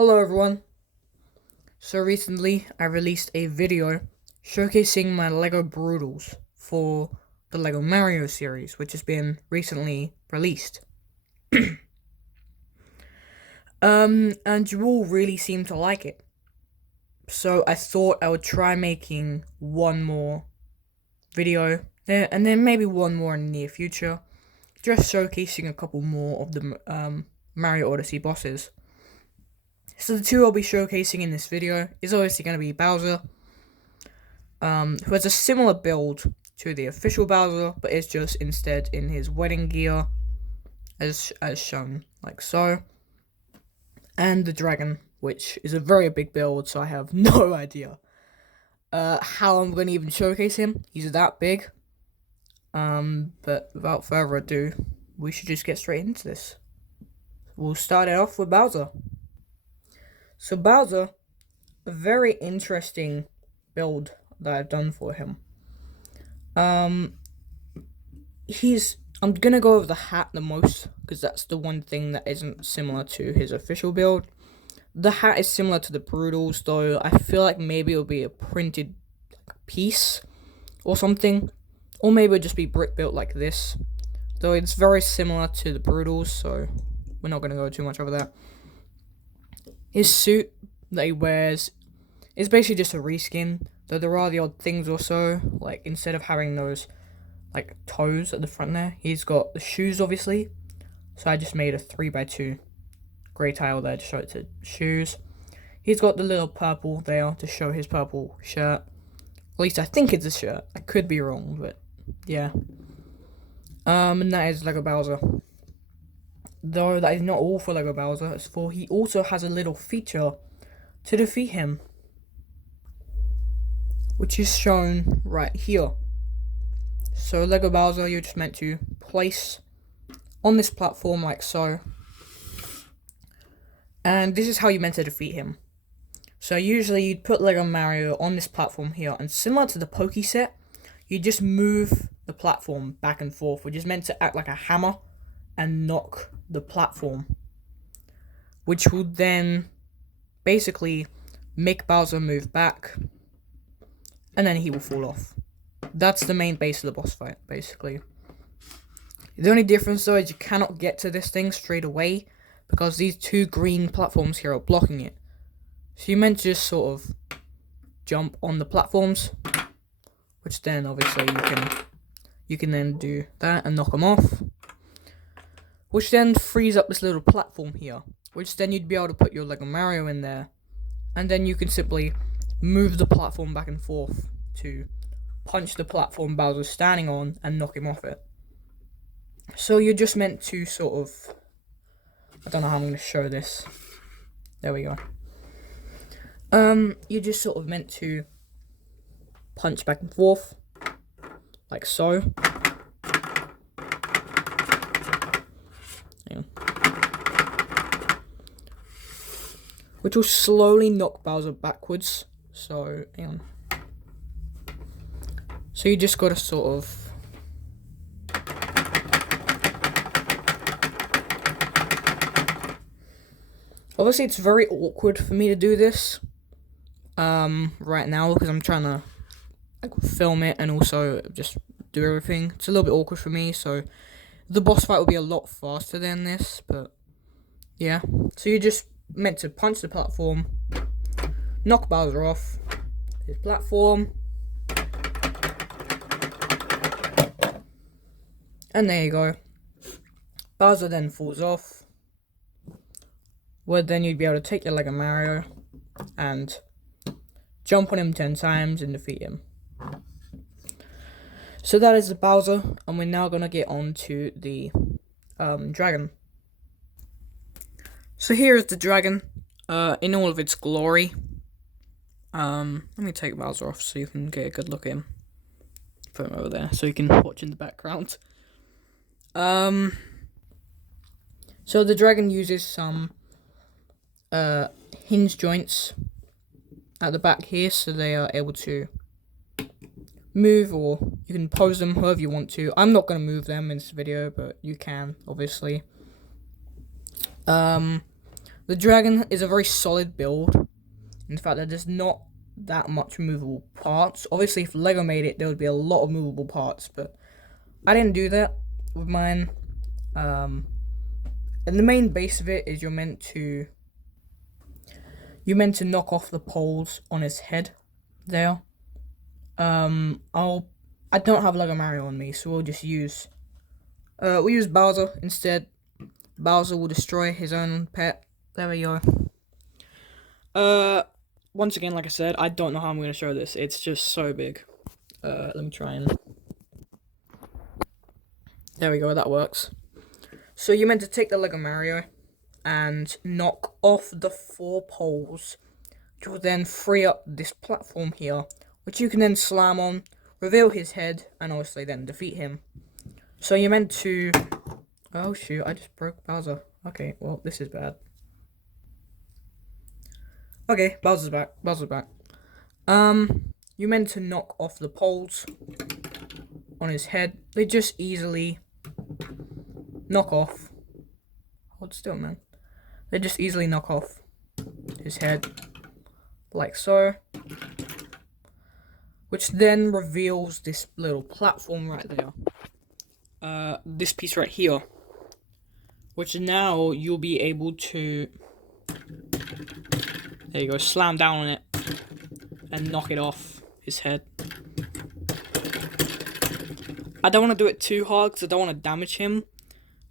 Hello everyone. So recently I released a video showcasing my Lego Broodals for the Lego Mario series, which has been recently released. And you all really seem to like it. So I thought I would try making one more video, and then maybe one more in the near future, just showcasing a couple more of the Mario Odyssey bosses. So the two I'll be showcasing in this video is obviously going to be Bowser, who has a similar build to the official Bowser, but is just instead in his wedding gear, as shown like so. And the dragon, which is a very big build, so I have no idea how I'm going to even showcase him. He's that big. But without further ado, we should just get straight into this. We'll start it off with Bowser. So Bowser, a very interesting build that I've done for him. I'm gonna go over the hat the most, because that's the one thing that isn't similar to his official build. The hat is similar to the Broodals, though I feel like maybe it'll be a printed piece or something. Or maybe it'll just be brick built like this. Though it's very similar to the Broodals, so we're not gonna go too much over that. His suit that he wears is basically just a reskin, though there are the odd things also, like instead of having those like toes at the front there, he's got the shoes obviously, so I just made a 3x2 grey tile there to show it to shoes. He's got the little purple there to show his purple shirt, at least I think it's a shirt, I could be wrong, but yeah. And that is Lego Bowser. Though that is not all for Lego Bowser, for he also has a little feature to defeat him, which is shown right here. So Lego Bowser, you're just meant to place on this platform like so, and this is how you're meant to defeat him. So usually you'd put Lego Mario on this platform here, and similar to the Poke set, you just move the platform back and forth, which is meant to act like a hammer and knock the platform, which will then basically make Bowser move back, and then he will fall off. That's the main base of the boss fight, basically. The only difference though is you cannot get to this thing straight away, because these two green platforms here are blocking it. So you're meant to just sort of jump on the platforms, which then obviously you can then do that and knock them off, which then frees up this little platform here, which then you'd be able to put your Lego Mario in there, and then you can simply move the platform back and forth to punch the platform Bowser's standing on and knock him off it. So you're just meant to sort of, I don't know how I'm going to show this. There we go. You're just sort of meant to punch back and forth, like so. Hang on. Which will slowly knock Bowser backwards. So, hang on. So you just gotta sort of obviously it's very awkward for me to do this right now, because I'm trying to like film it and also just do everything. It's a little bit awkward for me, so the boss fight will be a lot faster than this, but yeah. So you're just meant to punch the platform, knock Bowser off his platform, and there you go. Bowser then falls off, where then you'd be able to take your Lego Mario and jump on him 10 times and defeat him. So that is the Bowser, and we're now going to get on to the dragon. So here is the dragon in all of its glory. Let me take Bowser off so you can get a good look at him. Put him over there so you can watch in the background. So the dragon uses some hinge joints at the back here, so they are able to move, or you can pose them however you want to. I'm not going to move them in this video, but you can, obviously. The The dragon is a very solid build. In fact, there's not that much movable parts. Obviously, if Lego made it, there would be a lot of movable parts, but I didn't do that with mine. And the main base of it is you're meant to knock off the poles on his head there. I don't have Lego Mario on me, so we'll just use Bowser instead. Bowser will destroy his own pet. There we go. Once again, like I said, I don't know how I'm going to show this. It's just so big. Let me try and... There we go, that works. So you're meant to take the Lego Mario and knock off the 4 poles, which will then free up this platform here, which you can then slam on, reveal his head, and obviously then defeat him. So you're meant to... Oh shoot, I just broke Bowser. Okay, well, this is bad. Okay, Bowser's back. You're meant to knock off the poles on his head. They just easily knock off. Hold still, man. They just easily knock off his head, like so. Which then reveals this little platform right there. This piece right here. Which now you'll be able to... There you go, slam down on it and knock it off his head. I don't want to do it too hard because I don't want to damage him,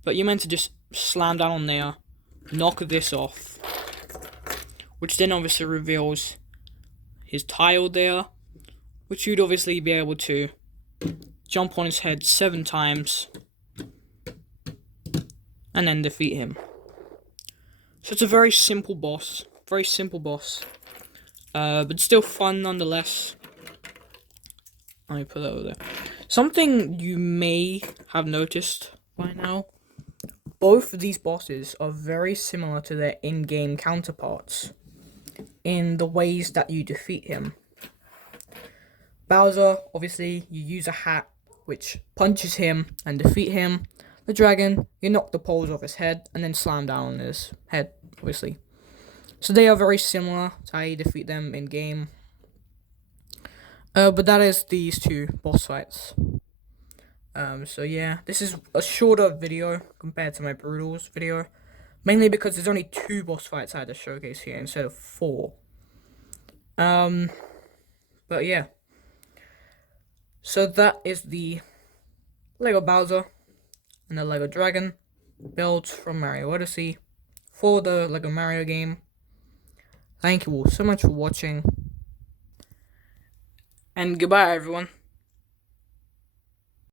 but you're meant to just slam down on there, knock this off, which then obviously reveals his tile there, which you'd obviously be able to jump on his head 7 times and then defeat him. So it's a very simple boss. But still fun nonetheless. Let me put that over there. Something you may have noticed by now, both of these bosses are very similar to their in-game counterparts in the ways that you defeat him. Bowser, obviously, you use a hat which punches him and defeat him. The dragon, you knock the poles off his head and then slam down on his head, obviously. So they are very similar to how you defeat them in game. But that is these 2 boss fights. So yeah, this is a shorter video compared to my Brutals video. Mainly because there's only 2 boss fights I had to showcase here instead of 4. But yeah. So that is the Lego Bowser and the Lego Dragon builds from Mario Odyssey for the Lego Mario game. Thank you all so much for watching. And goodbye, everyone.